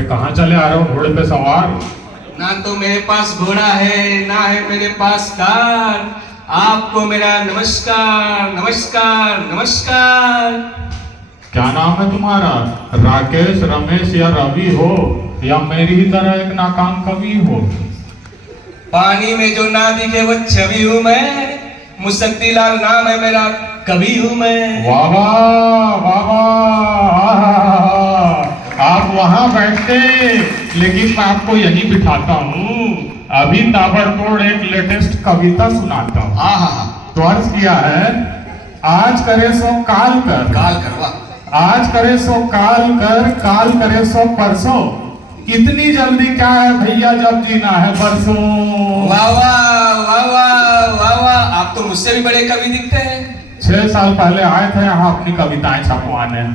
अरे कहाँ चले आ रहे हो घोड़े पे सवार? ना तो मेरे पास घोड़ा है ना है मेरे पास कार। आपको मेरा नमस्कार नमस्कार नमस्कार। क्या नाम है तुम्हारा? राकेश, रमेश या रवि हो, या मेरी ही तरह एक नाकाम कवि हो? पानी में जो ना दिखे वो छवि हूँ मैं, मुसद्दीलाल नाम है मेरा, कवि हूँ मैं। वाह वाह वाह वाह, आप वहां बैठते लेकिन मैं आपको यहीं बिठाता हूँ। अभी ताबड़तोड़ एक लेटेस्ट कविता सुनाता हूँ। हाँ हाँ हाँ, तो अर्ज किया है, आज करे सो काल कर, काल करवा। आज करे सो काल कर, काल करे सो परसों, इतनी जल्दी क्या है भैया जब जीना है परसों। वाह वाह वाह वाह वाह वाह, आप तो मुझसे भी बड़े कवि दिखते हैं। 6 साल पहले आए थे यहाँ अपनी कविताएं छपवाने,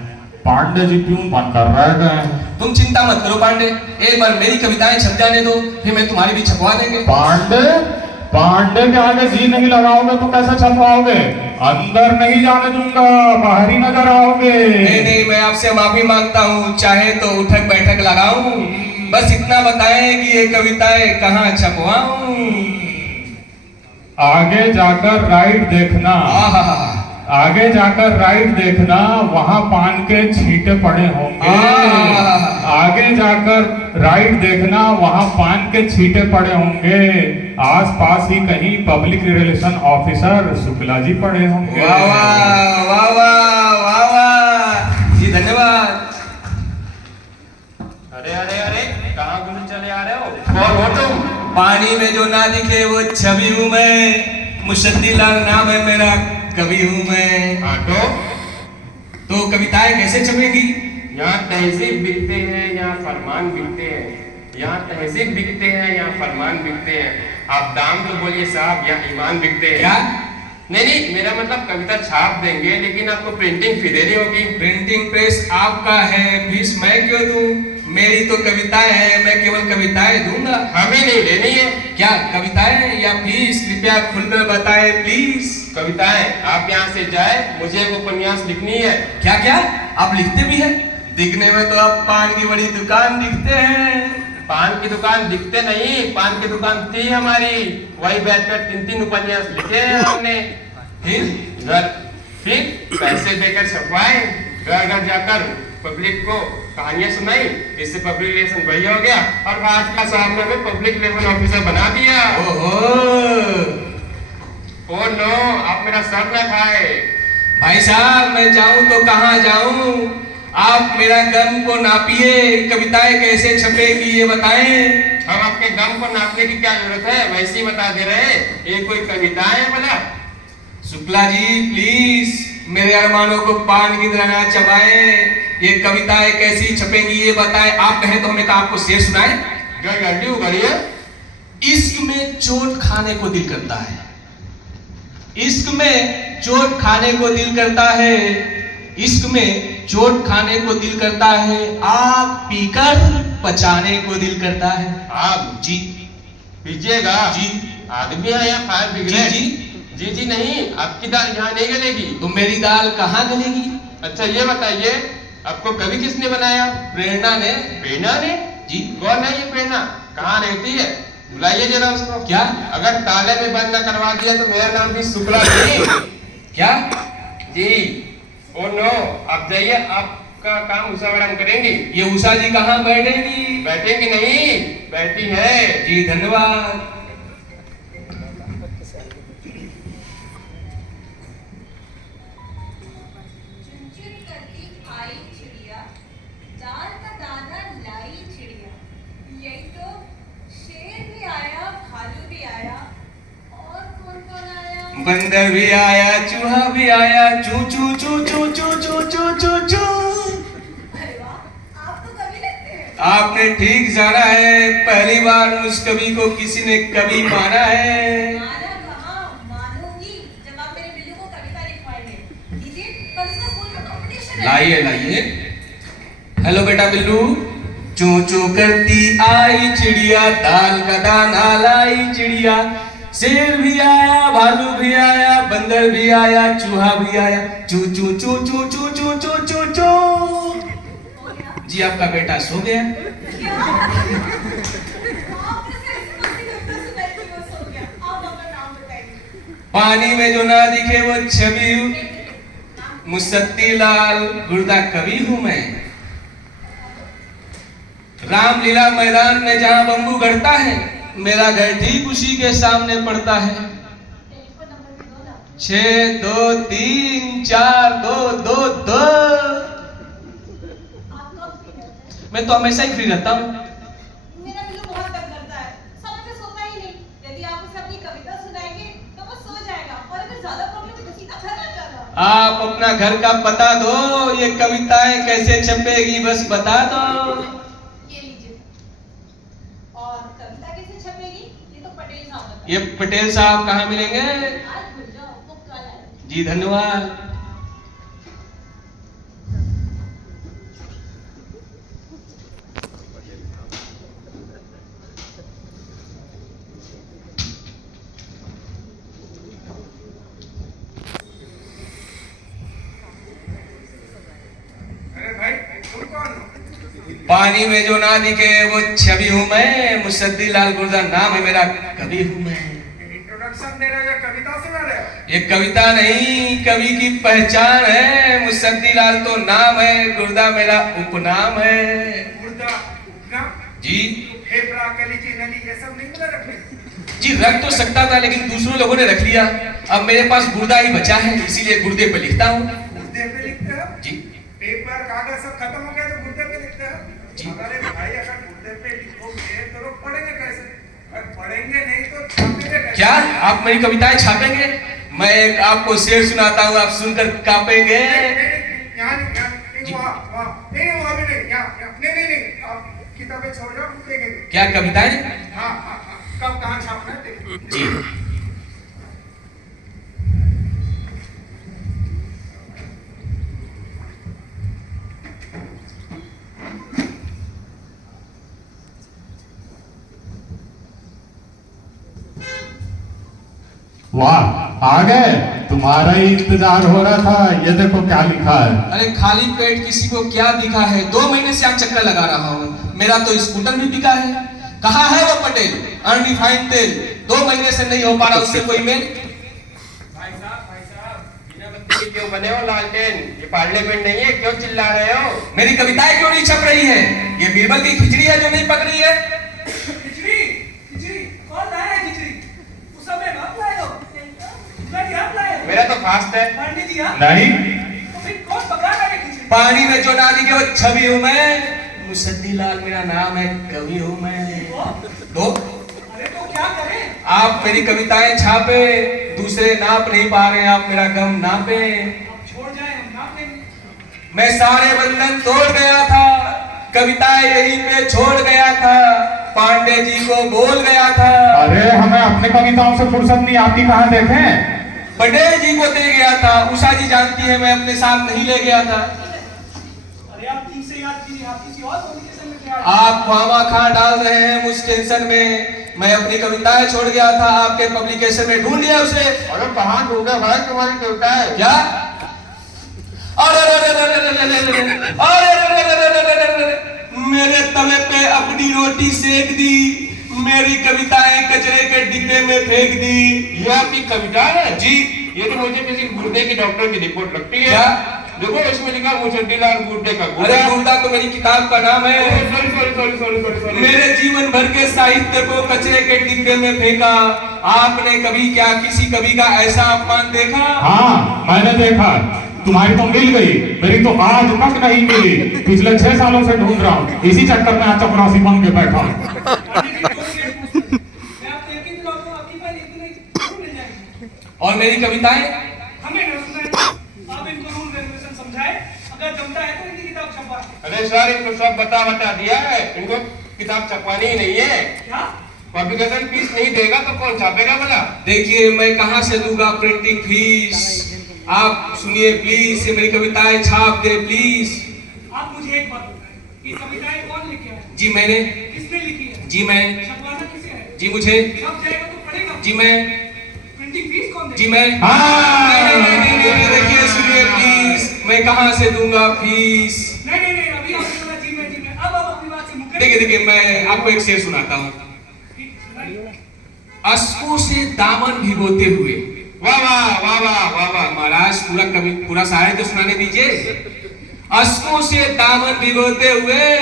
पांडे जी क्यों बनकर रह गए? तुम चिंता मत करो पांडे, एक बार मेरी कविताएं छप जाने दो, फिर मैं तुम्हारी भी छपवा देंगे। पांडे? पांडे के आगे जी नहीं लगाओगे तो कैसे छपवाओगे? अंदर नहीं जाने दूंगा, बाहर ही नजर आओगे। नहीं नहीं, मैं आपसे माफी मांगता हूँ, चाहे तो उठक बैठक लगाऊं, बस इतना बताएं कि ये कविताएं कहाँ छपवाऊं। आगे जाकर राइट देखना, आगे जाकर राइट देखना, वहां पान के छींटे पड़े होंगे। आगे जाकर राइट देखना, वहां पान के छींटे पड़े होंगे। आसपास ही कहीं public relation officer Shukla ji पड़े होंगे। वाह वाह वाह वाह वाह वाह जी, धन्यवाद। अरे अरे अरे, कहाँ घूम चले आ रहे हो? कौन हो तुम? पानी में जो ना दिखे वो छवि हूँ मैं, मुसद्दीलाल नाम है मेरा, कवि हूँ मैं। हाँ तो कविताएं कैसे छपेगी? यहाँ तहजीब बिकते हैं, यहाँ फरमान बिकते हैं। यहाँ तहजीब बिकते हैं, यहाँ फरमान बिकते हैं। आप दाम तो बोलिए साहब, यहाँ ईमान बिकते हैं। क्या? नहीं नहीं, मेरा मतलब कविता छाप देंगे, लेकिन आपको प्रिंटिंग फी देनी होगी। प्रिंटिंग प्रेस आपका है, फीस मैं क्यों दूं? मेरी तो कविताएं हैं, मैं केवल कविताएं दूंगा। हमें नहीं लेनी है। क्या कविताएं या फीस? कृपया खुलकर बताएं प्लीज। कविताएं, आप यहाँ से जाए, मुझे एक उपन्यास लिखनी है। क्या क्या आप लिखते भी हैं? दिखने में तो आप पान की बड़ी दुकान दिखते हैं। पान की दुकान दिखते नहीं, पान की दुकान थी हमारी, वही बैठकर 3-3 उपन्यास लिखे हैं हमने। फिर पैसे देकर छपवाए, घर घर जाकर पब्लिक को कहानियां सुनाई, इससे पब्लिक रिलेशन वही हो गया, और आज का साहब ने हमें पब्लिक रिलेशन ऑफिसर बना दिया। ओ नो, आप मेरा सर न खाए। भाई साहब, मैं जाऊं तो कहाँ जाऊं? आप मेरा गम को नापिए, कविताएं कैसे छपेगी ये बताएं। हम आपके गम को नापने की क्या जरूरत है, वैसे ही बता दे रहे। ये कोई कविता है भला? शुक्ला जी प्लीज मेरे अरमानों को पान की तरह ना चबाएं। ये कविताएं कैसी छपेंगी ये बताएं। आप कहें तो हमने कहा आपको शेर सुनाए। गलती हो गई है। इश्क में चोट खाने को दिल करता है, इश्क में चोट खाने को दिल करता है, इश्क में चोट खाने को दिल करता है, आग पीकर पचाने को दिल करता है। आग जी पीजिएगा जी, आदमी है या फायर ब्रिगेड? जी जी जी नहीं, आपकी दाल यहाँ नहीं गलेगी। तो मेरी दाल कहाँ गलेगी? अच्छा ये बताइए, आपको कवि किसने बनाया? प्रेरणा ने। प्रेरणा ने? जी। कौन है ये प्रेरणा? कहाँ रहती है? बुलाइए जरा उसको। क्या? अगर ताले में बंद न करवा दिया तो मेरा नाम भी शुक्ला नहीं। क्या? जी। ओ नो, आप जाइए, आपका काम उषा मैडम करेंगी। ये उषा जी कहाँ बैठेंगी? बैठेंगी नहीं, बैठी है। जी धन्यवाद। बंदर भी आया, चूहा भी आया, चू चू चू चू चू चू चू चू चू। अरे वाह, आप तो कवि लगते हैं। आपने ठीक जाना है, पहली बार उस कवि को किसी ने कवि माना है। माना कहाँ, मानूंगी जब आप मेरे बिल्लू को कविता लिखवाएंगे। लीजिए, कल उसका स्कूल में कंपटीशन है। लाइए लाइए। हेलो बेटा बिल्लू। चू चू करती आई चिड़िया, दाल का दाना लाई चिड़िया, शेर भी आया, भालू भी आया, बंदर भी आया, चूहा भी आया, चू चू चू चू चू चू चू चू चू। जी आपका बेटा सो गया। क्या आपने कैसे मस्ती करते सुनाई थी वो सो गया? आप अपना नाम बताइए। पानी में जो ना दिखे वो छवि हूँ, मुसद्दी लाल गुर्दा कवि हूँ मैं। रामलीला मैदान में जहाँ बम्बू गड़ता है, मेरा घर ठीक उसी के सामने पड़ता है। टेलीफोन नंबर भी दो ना। 6 2 3 4 2 2 2। आप कब फ्री रहते हैं? मैं तो हमेशा ही फ्री रहता हूँ। मेरा बिल्लू बहुत तंग करता है, समय पे सोता ही नहीं। यदि आप उसे अपनी कविता सुनाएंगे तो वो सो जाएगा, और अगर ज्यादा प्रॉब्लम है तो सीधा घर आ जाएगा। आप अपना घर का पता दो, ये कविताएं कैसे छपेगी बस बता दो। ये लीजिए। और कविता कैसे छपेगी ये तो पटेल साहब बताएंगे। ये पटेल साहब कहाँ मिलेंगे? आज भूल जाओ, वो कल आएंगे। जी धन्यवाद। अरे भाई तुम कौन हो? पानी में जो ना दिखे वो छवि हूँ मैं, मुसद्दी लाल गुर्दा नाम है मेरा, कवि हूँ मैं। इंट्रोडक्शन दे रहे हो या कविता सुना रहे हो? ये कविता नहीं, कवि की पहचान है। मुसद्दी लाल तो नाम है, गुर्दा मेरा उपनाम है। मुर्दा ना जी फेफड़ा कलीजी नली ये सब नहीं मिला रखने? जी रख तो सकता था, लेकिन दूसरों लोगों ने रख लिया। अब मेरे पास गुर्दा ही बचा है, इसीलिए गुर्दे पे लिखता हूँ। गुर्दे पे लिखते हो? जी पेपर कागज सब खत्म हो गया तो गुर्दे पे लिखते हो? जी। अरे भाई अगर गुर्दे पे लिखोगे तो लोग पढ़ेंगे कैसे? अगर पढ़ेंगे नहीं तो छापेंगे कैसे? क्या आप मेरी कविताएं छापेंगे? मैं एक आपको शेर सुनाता हूँ, आप सुनकर कांपेंगे। यहाँ नहीं, वहाँ वहाँ नहीं, वहाँ भी नहीं, यहाँ नहीं, आप किताबें छोड़ जाओ, देखेंगे। क्या कविताएं? हाँ हाँ हाँ, कब कहाँ छापना है देखेंगे। जी वाह, आ गए। तुम्हारा ही इंतजार हो रहा था। ये देखो क्या लिखा है। अरे खाली पेट किसी को क्या दिखा है? 2 महीने से यहाँ चक्कर लगा रहा हूँ, मेरा तो स्कूटर भी बिका है। कहाँ है वो पटेल? अनडिफाइंड तेल 2 महीने से नहीं हो पा रहा उससे कोई मेल। भाई साहब, बिना बत्ती के क्यों बने हो लालटेन? ये पार्लियामेंट नहीं है, क्यों चिल्ला रहे हो? मेरी कविताएं क्यों नहीं छप रही है? ये बीरबल की खिचड़ी है जो नहीं पक रही है। खिचड़ी खिचड़ी कौन लाया है खिचड़ी? उस समय आप लाए हो? मैं आप लाए हो? मेरा तो फास्ट है। पंडित जी आप? नहीं, तो फिर कौन पकड़ा लाए खिचड़ी? पानी में जो ना दिखे वो छवि हूँ मैं, मुसद्दी लाल मेरा नाम है, कवि हूँ मैं। तो अरे तो क्या करें? आप मेरी कविताएं छापे, दूसरे नाप नहीं पा रहे, आप मेरा गम नापे। आप छोड़ जाए हम नाप लेंगे। मैं सारे बंधन तोड़ गया था, कविताएं यहीं पे छोड़ गया था, पांडे जी को बोल गया था। अरे हमें अपने कविताओं से फुर्सत नहीं आती, कहाँ देखें। पटेल जी को दे गया था, उषा जी जानती है मैं अपने साथ नहीं ले गया था। अरे आप ठीक से याद कीजिए, आप किसी और पब्लिकेशन में क्या? आप खामा खा डाल रहे हैं मुझ टेंशन में। मैं अपनी कविताएं छोड़ गया था, आपके पब्लिकेशन में ढूंढ लिया उसे। अरे कहाँ ढूंढा भाई तुम्हारी कविता है? क्या? अरे मेरे तवे पे अपनी रोटी सेक दी, मेरी कविताएं कचरे के डिब्बे में फेंक दी। ये आपकी कविता है? जी ये तो मुझे किसी गुर्दे की डॉक्टर की रिपोर्ट लगती है। क्या? देखो इसमें लिखा मुसद्दी लाल गुर्दे का अरे गुर्दा। गुर्दा तो मेरी किताब का नाम है। सॉरी। मेरे जीवन भर के साहित्य को कचरे के डिब्बे में फेंका। आपने कभी क्या किसी कवि का ऐसा अपमान देखा? हाँ, मैंने देखा। तुम्हारी तो मिल गई, मेरी तो आज तक नहीं मिली। पिछले 6 सालों से ढूंढ रहा हूँ, इसी चक्कर में आज चपरासी बन के बैठा हूँ। पंडित जी मैं आपको यकीन दिलाता हूँ, आपकी फाइल एक नहीं मिल जाएगी। और मेरी कविताएं? हमें न सुनाए, आप इनको रूल रेगुलेशन समझाए, अगर जमता है तो इनकी किताब छपवा। अरे सर इनको सब बता दिया है, इनको किताब छपवानी ही नहीं है। क्या? पब्लिकेशन फीस नहीं देगा तो कौन छापेगा भला? देखिए मैं कहां से दूंगा प्रिंटिंग फीस। आप सुनिए प्लीज, ये मेरी कविताएं छाप दे प्लीज। आप मुझे एक बात बताएं, ये कविताएं कौन लिखे हैं? जी मैंने। किसने लिखी है? जी मैं। छपवाना किसे है? जी मुझे। छप जाएगा तो पड़ेगा। जी मैं। प्रिंटिंग फीस कौन देगा? जी मैं। हाँ। नहीं, देखिए सुनिए प्लीज, मैं कहां से दूंगा फीस। नहीं अभी आपने बोला जी मैं देखिए देखिए, मैं आपको एक शेर सुनाता हूँ। अश्कों से दामन भिगोते हुए, वाह वाह वाह वाह वाह वाह, महाराज पूरा कवि पूरा शायरी तो सुनाने दीजिए। अश्कों से दामन भिगोते हुए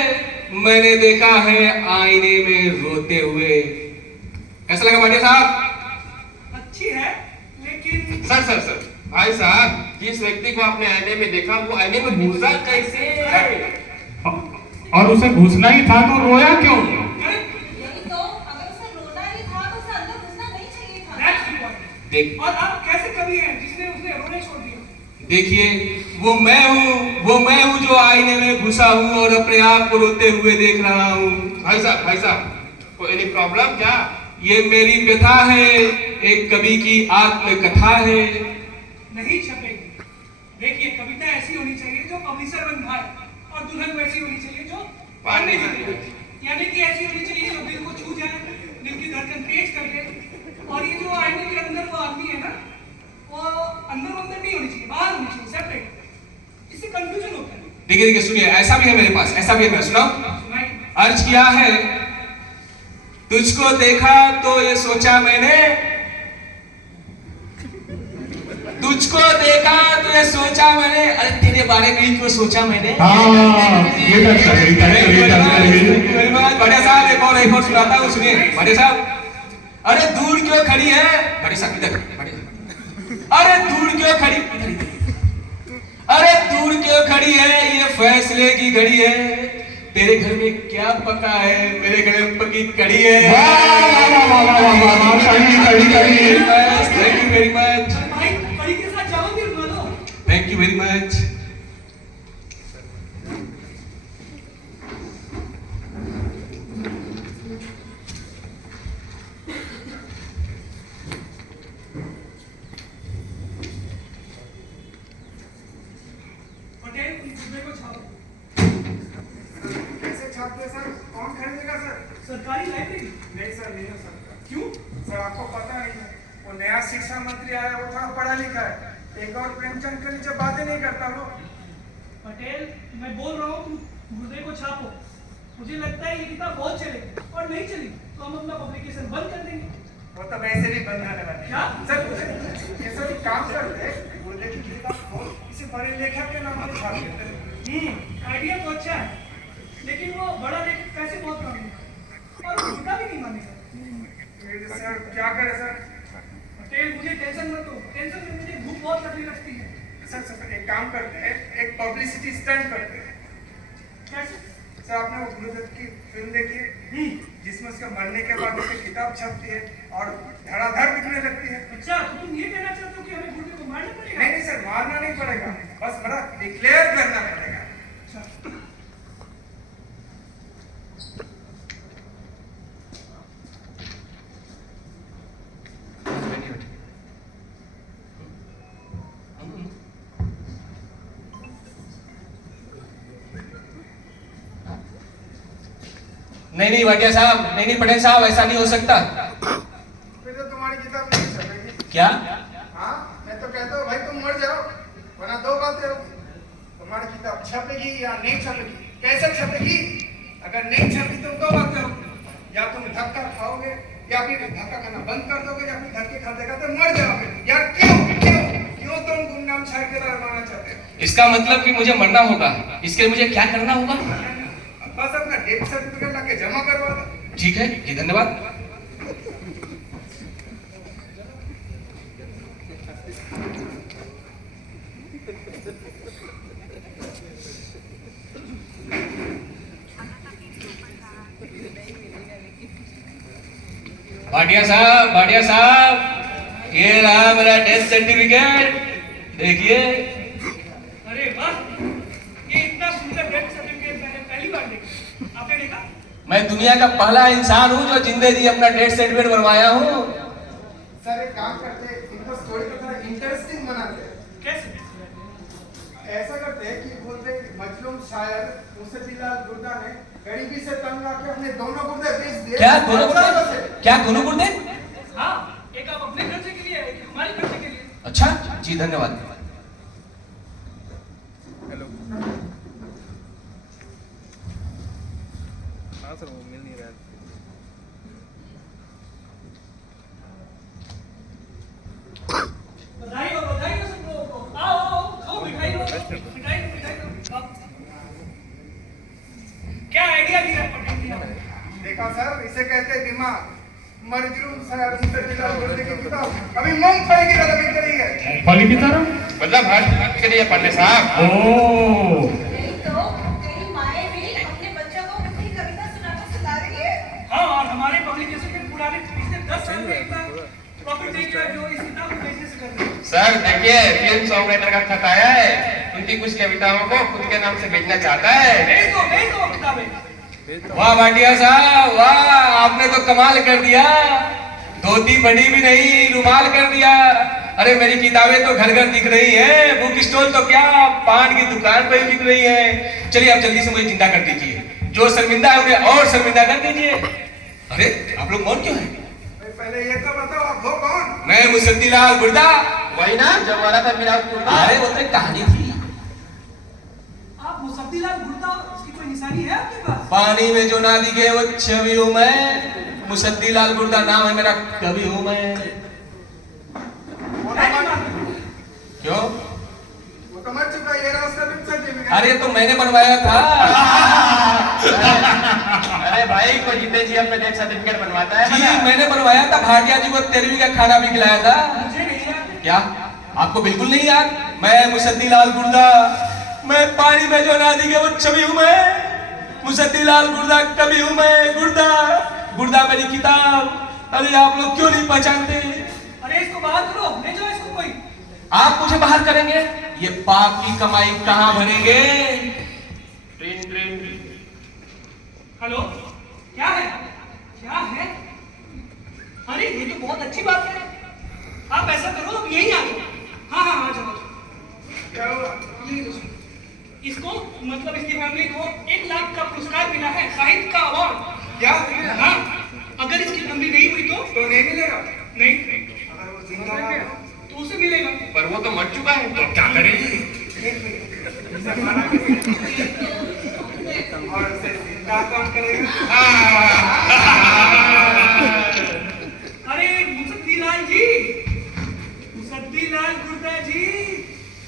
मैंने देखा है आईने में रोते हुए। कैसा लगा भाटिया साहब? अच्छी है, लेकिन सर भाई साहब, जिस व्यक्ति को आपने आईने में देखा वो आईने में घुसा कैसे? और उसे घुसना ही था तो रोया क्यों? यही तो, अगर उसे रोना ही था तो उसे अंदर घुसना नहीं चाहिए था। देख, और आप कैसे कवि हैं जिसने उसने रोने छोड़ दिया? देखिए, वो मैं हूँ जो आईने में घुसा हूँ और अपने आप को रोते हुए देख रहा हूँ। भाई साहब, कोई एनी प्रॉब्लम क्या? ये मेरी व्यथा है, एक कवि की आत्मकथा है। नहीं छपेगी। देखिए, कविता ऐसी होनी चाहिए जो पब्लिशर बन पाए, और दुल्हन वैसी होनी चाहिए जो पढ़ने की दे। यानी कि ऐसी होनी चाहिए जो दिल को छू जाए, दिल की धड़कन तेज कर दे। और ये जो आईने के अंदर वो आदमी है ना, वो अंदर नहीं होनी चाहिए, बाहर होनी चाहिए, सेपरेट। इससे कंफ्यूजन होता है। देखिए सुनिए, ऐसा भी है मेरे पास, ऐसा भी है। मैं सुनाऊं? अर्ज किया है, तुझको देखा तो ये सोचा मैंने, तुझको देखा तो ये सोचा मैंने, अरे तेरे बारे में ही क्यों सोचा मैंने। ये बढ़िया साहब, एक और सुनाता हूँ, सुनिए बढ़िया साहब। अरे दूर क्यों खड़ी है, बढ़िया साहब इधर, अरे दूर क्यों खड़ी, अरे दूर क्यों खड़ी है, ये फैसले की घड़ी है। तेरे घर में क्या पका है, मेरे घर में पकी कड़ी है। थैंक यू वेरी मच, भाई कड़ी के साथ चावल भी बना दो। Thank you very much. Patel, इस डिब्बे को छापो। कैसे छापते सर? कौन खरीदेगा सर? सरकारी लाइब्रेरी। नहीं सर, नहीं हो सकता। क्यों? सर आपको पता नहीं है, वो नया शिक्षा मंत्री आया, वो थोड़ा पढ़ा लिखा है। एक और प्रेमचंद के नीचे बातें नहीं करता वो। पटेल, मैं बोल रहा हूँ तुम गुर्दे को छापो। मुझे लगता है ये किताब बहुत चलेगी, और नहीं चली तो हम अपना पब्लिकेशन बंद कर देंगे। वो तो वैसे भी बंद होने वाले। क्या? सर ये सब काम करते, गुर्दे की किताब को किसी बड़े लेखक के नाम पर छाप देते। आइडिया तो अच्छा है, लेकिन वो बड़ा लेखक पैसे बहुत मांगेगा, और वो किताब ही नहीं मांगेगा। सर क्या करे सर? पटेल, मुझे टेंशन मत दो। टेंशन में मुझे भूख बहुत लगने लगती है। सर एक काम करते हैं, एक पब्लिसिटी स्टंट करते हैं। कैसे? सर आपने वो गुरुदत्त की फिल्म देखी है, जिसमें उसके मरने के बाद उसकी किताब छपती है और धड़ाधड़ बिकने लगती है। अच्छा, तो तुम ये कहना चाहते हो कि हमें गुर्दे को मारना पड़ेगा? नहीं सर, मारना नहीं पड़ेगा, बस बड़ा डिक्लेयर करना पड़ेगा। अच्छा, नहीं भाटिया साहब, नहीं पटेल साहब, ऐसा नहीं हो सकता। फिर तो तुम्हारी किताब नहीं छपेगी। क्या? हाँ, मैं तो कहता हूँ भाई तुम मर जाओ, वरना दो बातें हो, तुम्हारी किताब छपेगी या नहीं छपेगी। कैसे छपेगी? अगर नहीं छपी तो दो बातें हो, या तुम धक्का खाओगे, या फिर धक्का खाना बंद कर दोगे, या फिर धक्के खाते खाते मर जाओगे। यार क्यों क्यों क्यों तुम गुमनाम शायर की तरह मानना चाहते हो? इसका मतलब कि मुझे मरना होगा, इसके लिए मुझे क्या करना होगा? बस अपना डेथ सर्टिफिकेट लाके जमा करवा दो। ठीक है जी, धन्यवाद। भाटिया साहब, ये रहा मेरा डेथ सर्टिफिकेट, देखिए। अरे वाह, ये इतना सुंदर डेथ सर्टिफिकेट मैंने पहली बार देखा। आपने देखा? मैं दुनिया का पहला इंसान हूँ जो जिंदे जी अपना डेथ सर्टिफिकेट बनवाया हूँ। सर एक काम करते हैं, इनको स्टोरी को थोड़ा इंटरेस्टिंग बनाते हैं। कैसे? ऐसा करते हैं कि बोलते हैं कि मजलूम शायर मुंशीलाल गुर्दा ने गरीबी से तंग आके अपने दोनों गुर्दे बेच दिए। क्या दोनों गुर्दे? क्या दोनों गुर्दे? हाँ, एक आप अपने खर्चे के लिए, एक हमारे खर्चे के लिए। अच्छा जी, धन्यवाद। हेलो। बधाई हो सब लोगों को। आओ आओ खाओ मिठाई लो मिठाई लो खाओ। क्या आइडिया दिया पटेल जी ने? देखा सर, इसे कहते हैं दिमाग। मजनून सर मुसद्दी लाल गुर्दे की किताब अभी मूंगफली की तरह बिक रही है। फली की तरह मतलब हर के लिए पढ़ने साहब। ओ यही तो तेरी माएँ भी अपने बच्चों को अपनी कविता सुनाकर सुला रही है। हाँ, और हमारे पब्लिकेशन के पुराने पिछले 10 साल में इतना प्रॉफिट नहीं किया जो इस किताब को बेचने से कर रहे हैं। सर देखिए, फिल्म सॉन्ग राइटर का खत आया है। उनकी कुछ कविताओं को खुद के नाम से बेचना चाहता है। भेज दो किताबें। वाह भाटिया साहब वाह, आपने तो कमाल कर दिया। धोती बड़ी भी नहीं, रुमाल कर दिया। अरे मेरी किताबें तो घर घर दिख रही हैं, बुक स्टॉल तो क्या पान की दुकान पर ही बिक रही है। चलिए आप जल्दी से मुझे जिंदा कर दीजिए, जो शर्मिंदा है उन्हें और शर्मिंदा कर दीजिए। अरे आप लोग मौन क्यों हैं? पहले ये तो बताओ, आप हो कौन? मैं मुसद्दी लाल गुर्दा। वही ना जो हमारा था मेरा। अरे वो तो एक कहानी थी। आप मुसद्दी लाल गुर्दा, इसकी कोई निशानी है आपके पास? पानी में जो ना दिखे वो छवि हूँ मैं। मुसद्दी लाल गुर्दा नाम है मेरा, कवि हूँ मैं। वो तो मर क्यों? वो तो मर चुका, ये रहा उसका पिक्चर जी में। अरे तो मैंने बनवाया था। अरे भाई कोई जीते जी अपना डेथ सर्टिफिकेट बनवाता है जी ना? मैंने बनवाया था, भाटिया जी को 13वीं का खाना भी खिलाया था। मुझे नहीं याद। क्या आपको बिल्कुल नहीं याद? मैं मुसद्दी लाल गुर्दा, मैं पानी में जो ना दिखे वो छवि हूँ मैं। मुसद्दी लाल गुर्दा कवि हूँ मैं। गुर्दा गुर्दा मेरी किताब। अरे आप लोग क्यों नहीं पहचानते? अरे इसको बाहर करो, ले जाओ इसको कोई। आप मुझे बाहर करेंगे? ये पाप की कमाई कहाँ भरेंगे? ट्रेन ट्रेन हेलो, क्या है? क्या है? अरे ये तो बहुत अच्छी बात है। आप ऐसा करो, अब यहीं आ जाओ। हाँ हाँ, आ जाओ। क्या हुआ? ये लो। इसको मतलब इसकी फैमिली को 1 लाख का पुरस्कार मिला है, साहित्य का अवार्ड। क्या? हाँ, अगर इसकी फैमिली नहीं हुई तो नहीं मिलेगा। नहीं, अगर वो जिंदा ना हो तो उसे मिलेगा। पर वो तो मर चुका है, तो क्या करेंगे? इसे मारा किसी और उसे जिंदा कौन करेगा? अरे मुसद्दी लाल जी, मुसद्दी लाल गुर्दा जी,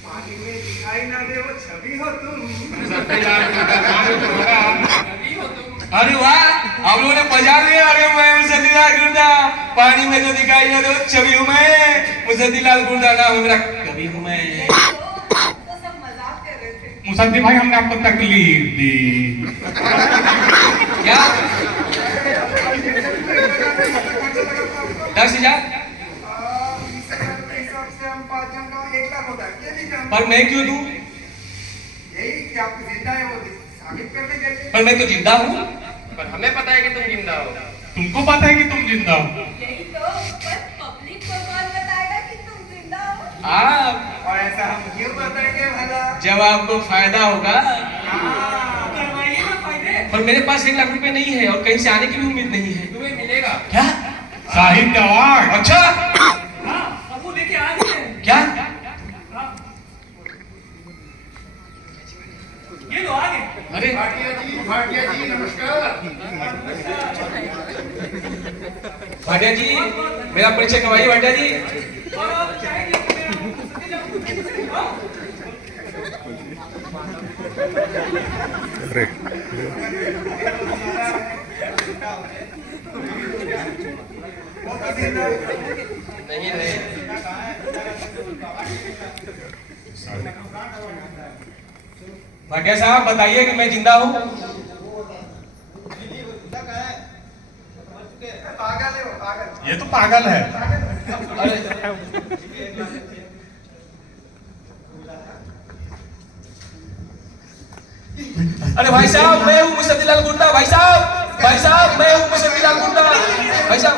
पानी में दिखाई ना दे वो छवि हो तुम। अरे वाह, आप लोगों ने पहचान लिया। अरे मैं मुसद्दी लाल गुर्दा, पानी में जो दिखाई ना दे वो छवि हूँ मैं। मुसद्दी लाल गुर्दा नाम है मेरा, कवि हूँ मैं। तो सब मजाक कर रहे थे। मुसद्दी भाई हमने आपको तकलीफ दी। क्या 10,000? हिसाब से हम 5 जन का 1 लाख होता है। ये भी जानते पर मैं क्यों दूं? यही कि आप जिंदा है वो साबित करने के लिए। पर मैं तो जिंदा हूँ। पर हमें पता है कि तुम जिंदा हो। तुमको पता है कि तुम जिंदा हो। यही तो, पर पब्लिक को कौन बताएगा कि तुम जिंदा हो? आप और ऐसा हम क्यों बताएंगे भला? जब आपको फायदा होगा। करवाइए ना फायदे। पर मेरे पास 1 लाख रुपए नहीं है और कहीं से आने की भी उम्मीद नहीं है। तुम्हें मिलेगा। क्या? साहित्य अवार्ड। अच्छा हाँ, अब वो लेके आ गए हैं। क्या? हाँ। ये लो आ गए। अरे भाटिया जी नमस्कार। भाटिया जी, मेरा परिचय करवाइए भाटिया जी। और आप चाहेंगे कि मैं आपको मुसद्दी लाल गुर्दा से दिखाऊं? वो तो जिंदा है। नहीं नहीं भाटिया साहब बताइए कि मैं जिंदा हूँ। पागल है वो, पागल। ये तो पागल है। अरे अरे भाई साहब, मैं हूँ मुसद्दी लाल गुर्दा। भाई साहब मैं हूँ मुसद्दी लाल गुर्दा। भाई साहब,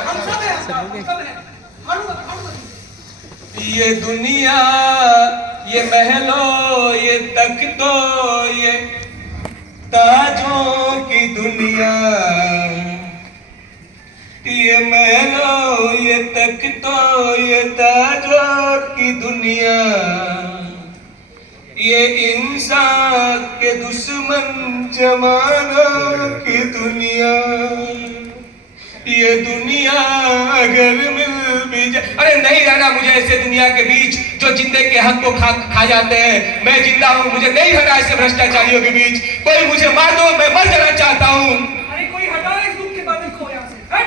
ये दुनिया, ये महलों, ये तख्तों, ये ताजों की दुनिया, ये महलों, ये तख्तों, ये ताजों की दुनिया, ये इंसान के दुश्मन जमानों की दुनिया। अगर मिल भी जाए। अरे नहीं रहना मुझे ऐसे दुनिया के बीच जो जिंदे के हक को खा जाते हैं। मैं जिंदा हूँ, मुझे नहीं रहना ऐसे भ्रष्टाचारियों के बीच। कोई मुझे मार दो, मैं मर जाना चाहता हूँ। अरे कोई हटाओ इस दुख के बादल को यहाँ से, हट।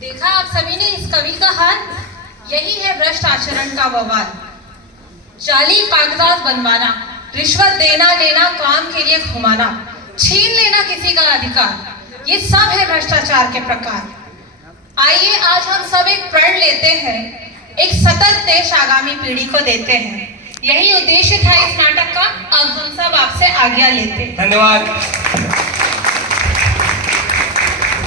देखा आप सभी ने इस कवि का हाल? यही है भ्रष्ट आचरण का बवाल। जाली कागजात बनवाना, रिश्वत देना लेना, काम के लिए घुमाना, छीन लेना किसी का अधिकार, ये सब है भ्रष्टाचार के प्रकार। आइए आज हम सब एक प्रण लेते हैं, एक सतत देश आगामी पीढ़ी को देते हैं। यही उद्देश्य था इस नाटक का। अब हम सब आपसे आज्ञा लेते हैं। धन्यवाद।